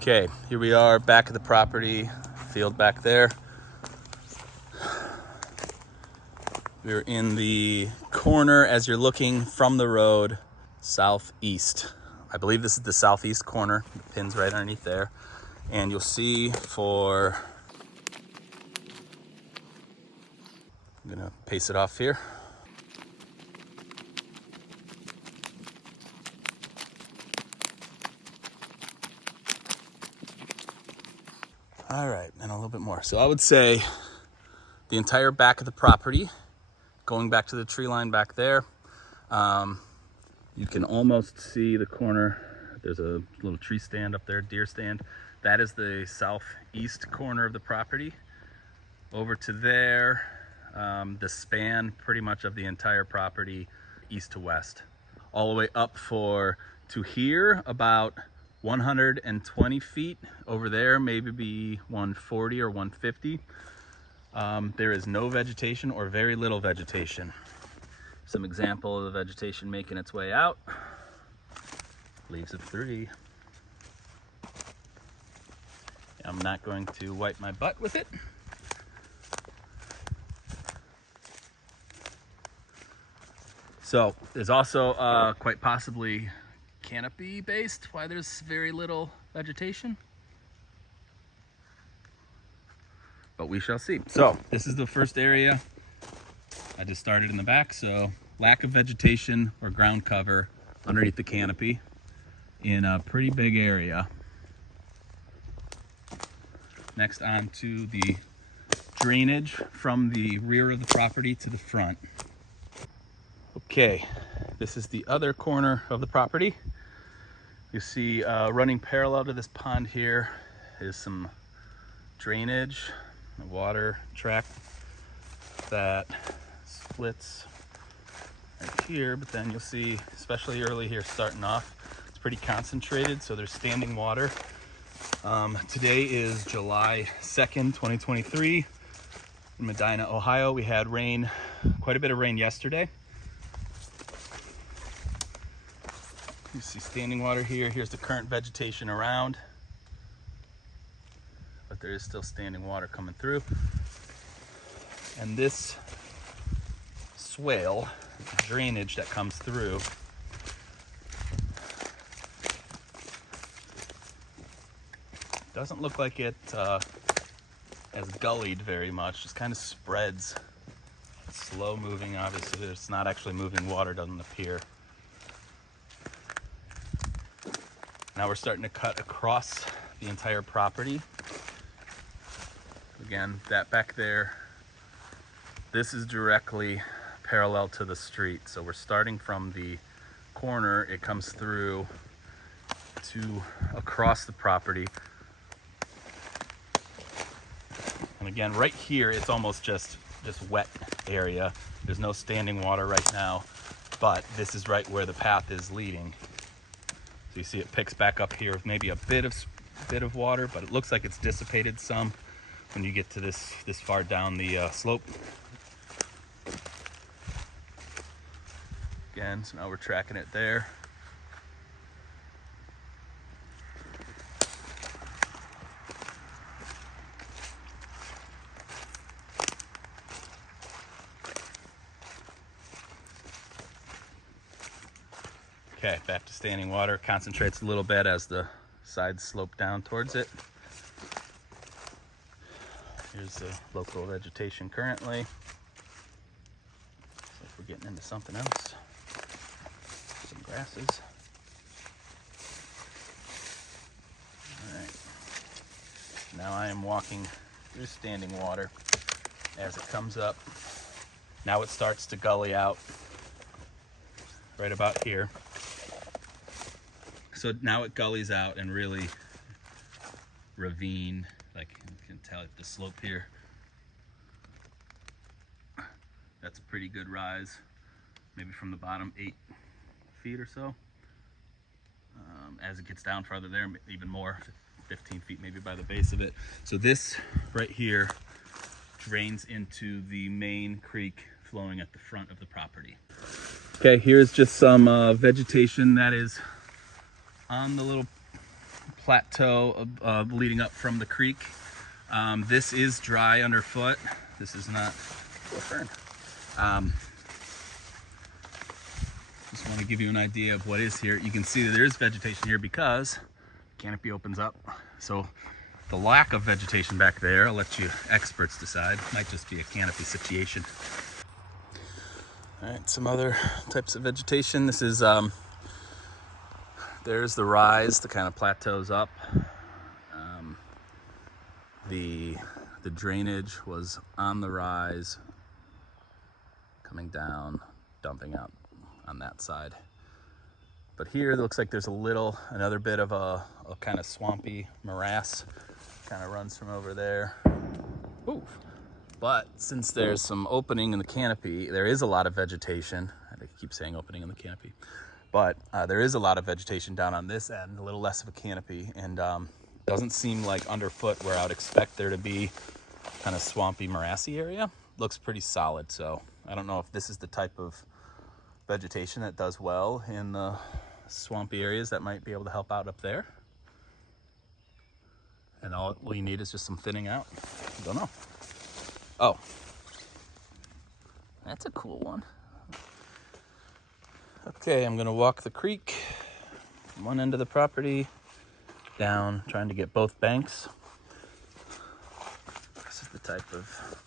Okay, here we are back at the property, field back there. We're in the corner as you're looking from the road southeast. I believe this is the southeast corner. The pin's right underneath there. And you'll see I'm gonna pace it off here. All right, and a little bit more. So I would say the entire back of the property, going back to the tree line back there, you can almost see the corner. There's a little tree stand up there, deer stand. That is the southeast corner of the property. Over to there, the span pretty much of the entire property, east to west. All the way up to here, about 120 feet. Over there, maybe be 140 or 150. There is no vegetation or very little vegetation. Some example of the vegetation making its way out. Leaves of 3. I'm not going to wipe my butt with it. So there's also quite possibly canopy based why there's very little vegetation. But we shall see. So this is the first area. I just started in the back, so lack of vegetation or ground cover underneath the canopy in a pretty big area. Next on to the drainage from the rear of the property to the front. Okay, this is the other corner of the property. You see running parallel to this pond here is some drainage, a water track that splits right here, but then you'll see, especially early here starting off, it's pretty concentrated, so there's standing water. Today is July 2nd, 2023. In Medina, Ohio, we had rain, quite a bit of rain yesterday. You see standing water here. Here's the current vegetation around, but there is still standing water coming through. And this swale, the drainage that comes through, doesn't look like it has gullied very much. Just kind of spreads. It's slow moving, obviously. It's not actually moving water, doesn't appear. Now we're starting to cut across the entire property. Again, that back there, this is directly parallel to the street. So we're starting from the corner, it comes through to across the property. And again, right here, it's almost just wet area. There's no standing water right now, but this is right where the path is leading. So you see it picks back up here with maybe a bit of water, but it looks like it's dissipated some when you get to this far down the slope. Again, so now we're tracking it there. Okay, back to standing water. Concentrates a little bit as the sides slope down towards it. Here's the local vegetation currently. Looks like we're getting into something else. Some grasses. All right. Now I am walking through standing water as it comes up. Now it starts to gully out right about here. So now it gullies out and really ravine, like you can tell at the slope here. That's a pretty good rise, maybe from the bottom 8 feet or so. As it gets down farther there, even more, 15 feet maybe by the base of it. So this right here drains into the main creek flowing at the front of the property. Okay, here's just some vegetation that is on the little plateau leading up from the creek. This is dry underfoot. This is not a fern. Just want to give you an idea of what is here. You can see that there is vegetation here because the canopy opens up. So the lack of vegetation back there, I'll let you experts decide. Might just be a canopy situation. All right, some other types of vegetation. This is, there's the rise that kind of plateaus up. The drainage was on the rise, coming down, dumping out on that side. But here it looks like there's another bit of a kind of swampy morass, kind of runs from over there. Ooh. But since there's some opening in the canopy, there is a lot of vegetation. I keep saying opening in the canopy, but there is a lot of vegetation down on this end, a little less of a canopy, and doesn't seem like underfoot where I would expect there to be kind of swampy, morassy area. Looks pretty solid, so I don't know if this is the type of vegetation that does well in the swampy areas that might be able to help out up there. And all you need is just some thinning out. Don't know. Oh, that's a cool one. Okay, I'm gonna walk the creek from one end of the property down, trying to get both banks. This is the type of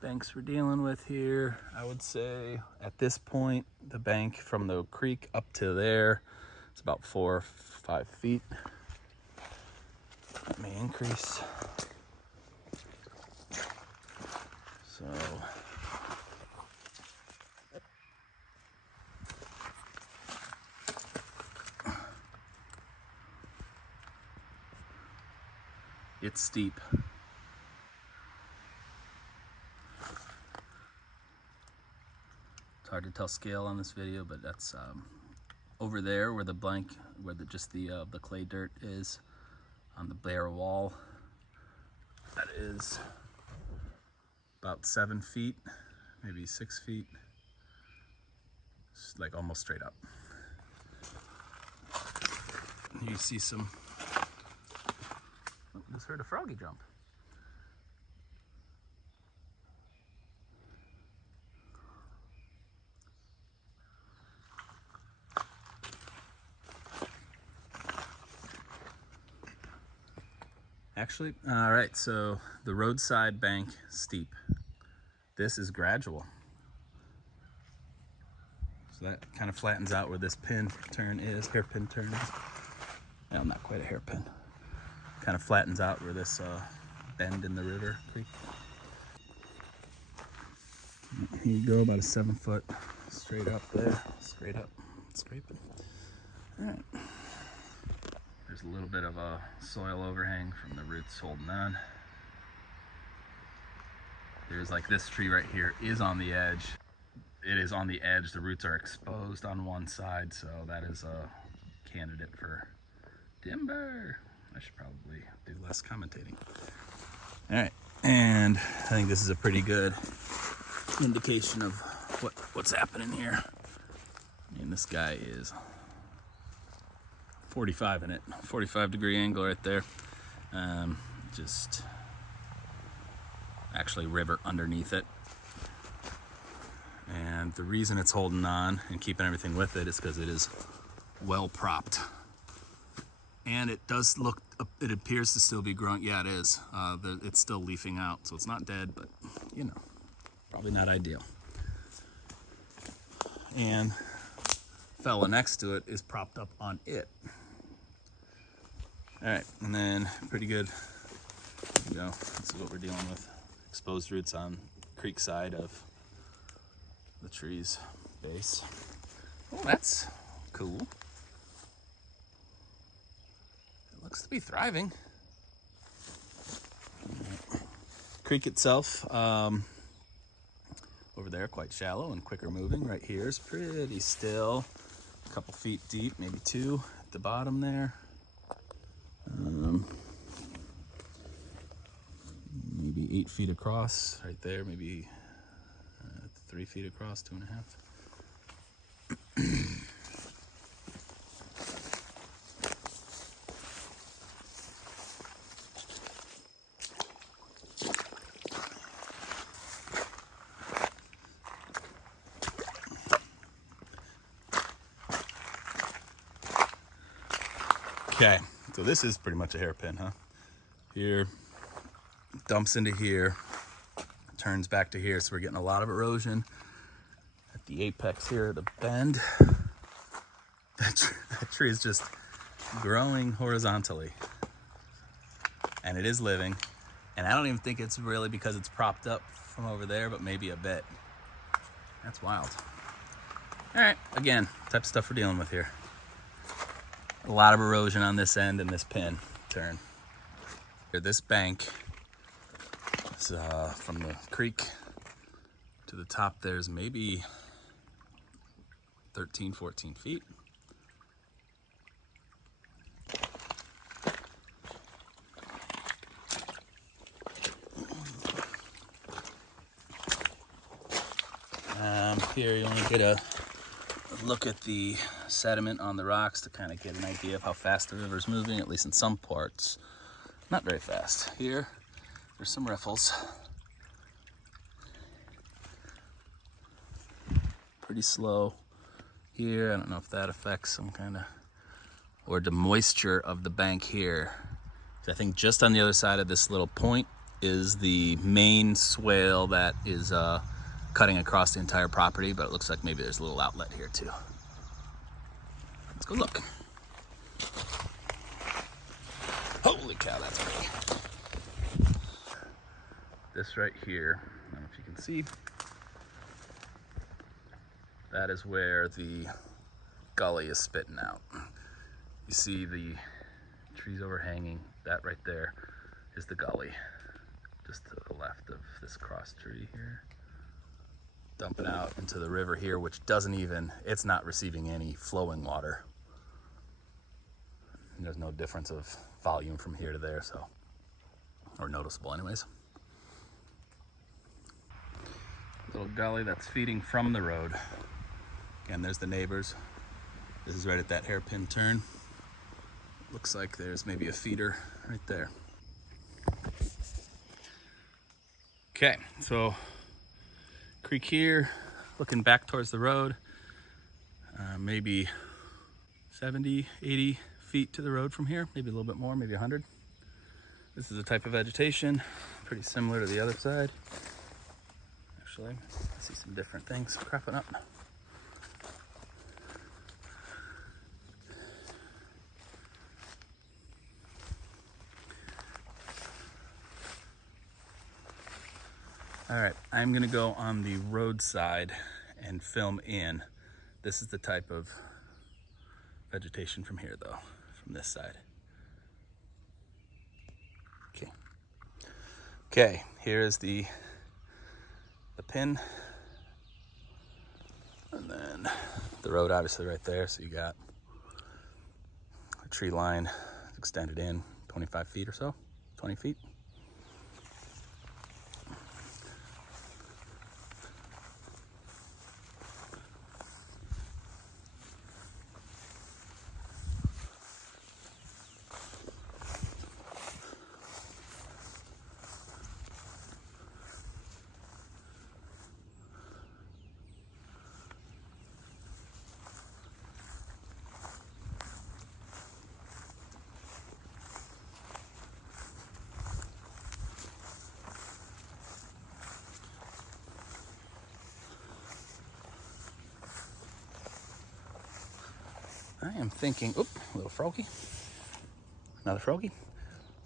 banks we're dealing with here. I would say at this point, the bank from the creek up to there, it's about 4 or 5 feet. That may increase. So it's steep. It's hard to tell scale on this video, but that's over there where the the clay dirt is on the bare wall. That is about 7 feet, maybe 6 feet. It's like almost straight up. You see some, oh, just heard a froggy jump. Actually, all right, so the roadside bank, steep. This is gradual. So that kind of flattens out where this hairpin turn is. Well, not quite a hairpin. Kind of flattens out where this bend in the river creek. Here you go, about a 7 foot straight up there. Straight up, scraping. All right. There's a little bit of a soil overhang from the roots holding on. There's like this tree right here is on the edge. It is on the edge. The roots are exposed on one side, so that is a candidate for timber. I should probably do less commentating. All right, and I think this is a pretty good indication of what's happening here. I mean, this guy is 45 in it, 45-degree angle right there. Just actually river underneath it. And the reason it's holding on and keeping everything with it is because it is well propped. And it does look, it appears to still be growing. Yeah, it is. It's still leafing out, so it's not dead, but you know, probably not ideal. And fella next to it is propped up on it. All right, and then pretty good. There you go. This is what we're dealing with. Exposed roots on creek side of the tree's base. Oh, that's cool. It looks to be thriving. Creek itself, over there, quite shallow and quicker moving. Right here is pretty still. A couple feet deep, maybe 2 at the bottom there. Maybe 8 feet across right there, maybe 3 feet across, 2.5. Okay, so this is pretty much a hairpin, huh? Here, dumps into here, turns back to here, so we're getting a lot of erosion at the apex here, the bend. That tree is just growing horizontally, and it is living. And I don't even think it's really because it's propped up from over there, but maybe a bit. That's wild. All right, again, type of stuff we're dealing with here. A lot of erosion on this end and this pin turn. Here, this bank is from the creek to the top. There's maybe 13, 14 feet. Here you want to get a look at the sediment on the rocks to kind of get an idea of how fast the river's moving, at least in some parts. Not very fast. Here, there's some riffles. Pretty slow. Here, I don't know if that affects some kind of, or the moisture of the bank here. So I think just on the other side of this little point is the main swale that is cutting across the entire property, but it looks like maybe there's a little outlet here too. Let's go look. Holy cow, that's big. This right here, I don't know if you can see, that is where the gully is spitting out. You see the trees overhanging, that right there is the gully, just to the left of this cross tree here. Dumping out into the river here, which doesn't even, it's not receiving any flowing water. And there's no difference of volume from here to there, so, or noticeable anyways. Little gully that's feeding from the road. Again, there's the neighbors. This is right at that hairpin turn. Looks like there's maybe a feeder right there. Okay, so creek here, looking back towards the road, maybe 70, 80 feet to the road from here, maybe a little bit more, maybe 100. This is a type of vegetation, pretty similar to the other side. Actually, I see some different things cropping up. All right, I'm gonna go on the roadside and film in. This is the type of vegetation from here though, from this side. Okay. Okay, here's the pin. And then the road obviously right there. So you got a tree line extended in 25 feet or so, 20 feet. I am thinking, oop, a little froggy, another froggy.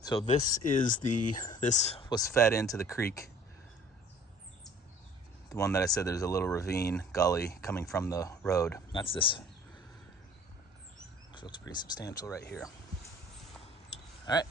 So this was fed into the creek. The one that I said there's a little ravine, gully coming from the road. That's this. Looks pretty substantial right here. All right.